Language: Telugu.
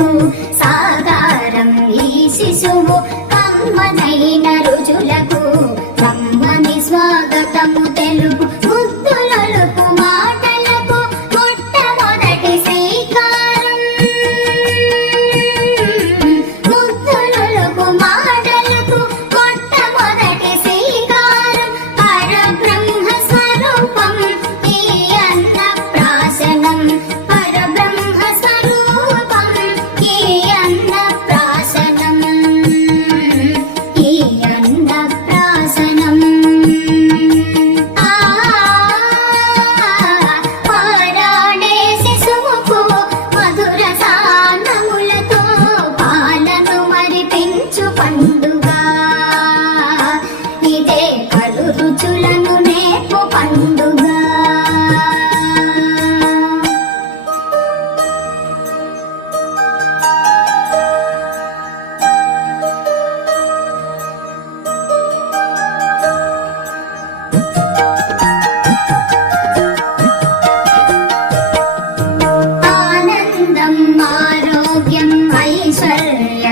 రుచులకు సాకారం ఈ శిశువు కమ్మనైన రుచులకు కమ్మని స్వాగతము తెలుపు ముద్దులొలుపు మాటలకు మొట్టమొదటి శ్రీకారం ముద్దులొలుపు మాటలకు మొట్టమొదటి శ్రీకారం పరబ్రహ్మ స్వరూపం ఈ అన్నప్రాశనం పరబ్రహ్మ స్వరూపం ఈ అన్నప్రాశనం ఈ అన్నప్రాశనం పారాడే శిశువుకు మధుర సానములతో పాలను మరిపించు పండుగ ఇదే పలు రుచులను నేర్పు పండుగ. ఆనందం ఆరోగ్యం ఐశ్వర్య